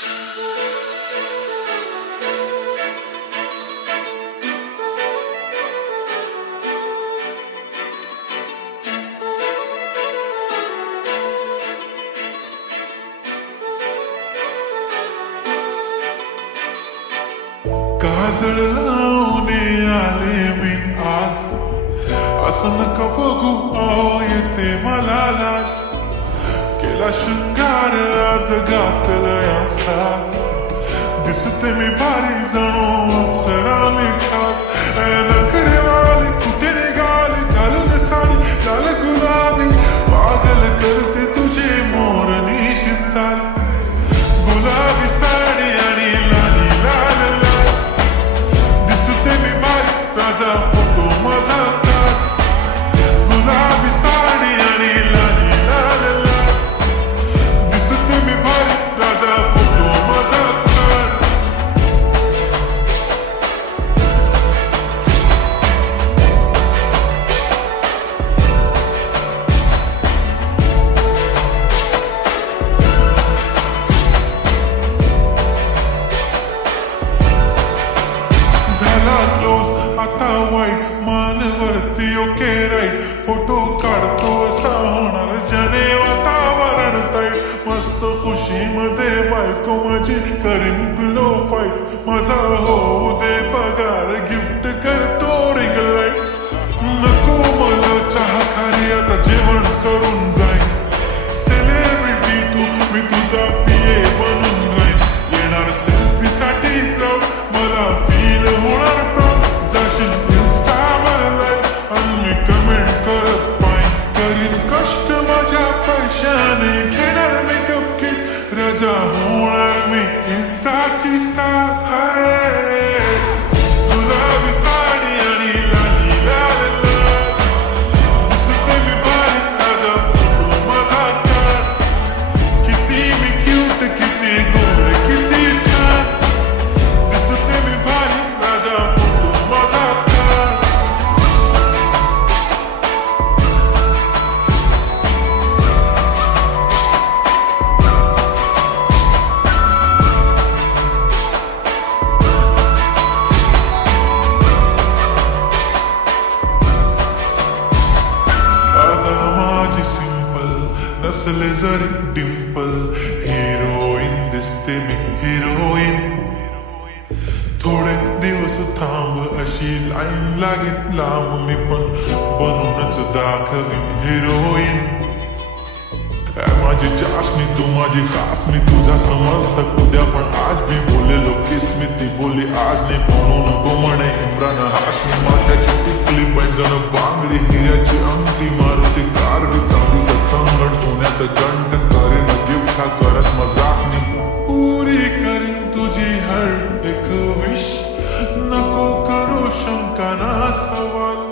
काजळ लावणे आले मी आज, असं नका बघू अहो येते मला लाज. केला शृंगार आज घातलं असाच, दिसते मी भारी जणू अप्सरा मी खास. नखरेवाली कुठे निघाली घालून साडी लाल गुलाबी, पागल करते तुझे मोर निशित चाल. गुलाबी साडी आणि लाली लाल लाल, दिसते मी भारी राजा फोटो माझा काढ. गुलाबी साडी आणि लाली लाल लाल, दिसते मी भारी राजा फोटो माझा काढ. झाला क्लोज आता वाईट, मानवरती ओके राईट. फोटो काढतो असा होणार जने वातावरण ताईट. मस्त खुशीमध्ये बायको माझी करीन पिलो फाईट. माझा होऊ दे पगार गिफ्ट करतो रिंग लाईट. नको मला चहा खारी आता जेवण करून जाईन. सेलिब्रिटी तू मी तुझा पिये बनून राहीन. येणार सेल्फी साठी क्राऊड मला फील होणार प्राऊड. जाशील इन्स्टावर लाईक आणि मी कमेंट करत पाईन. करीन कष्ट माझ्या पैशाने, घेणार मेकअप किट राजा होणार मी इन्स्टाची स्टार. हाय गुलाबी साडी आणि लाली लाल लाल, दिसते मी भारी राजा फोटो माझा काढ. किती मी क्यूट किती गोड किती छान, दिसते मी भारी राजा फोटो माझा काढ. आता माझी सिंपल नसले जरी डिंपल, हिरोईन दिसते मी हिरोईन. थोडे दिवस थांब अशी लाईन लागेल लांब, मी पण बनूनच दाखवीन हिरोईन. माझी चाशनी तू माझी खास, मी तुझा समर्थक उद्या पण आज मी बोलेलो किस मी ती बोली आज नाही. म्हणून नको म्हणे इम्रान हाशमी, माथ्याची टिकली पैंजण बांगडी हिऱ्याची अंगठी, मारुती कारवी चांदीचं कंगण सोन्याचं गंठ. करेन गिफ्ट हा करत मजाकनी, पुरी करीन तुझी हर एक विश. नको करू शंका ना सवाल.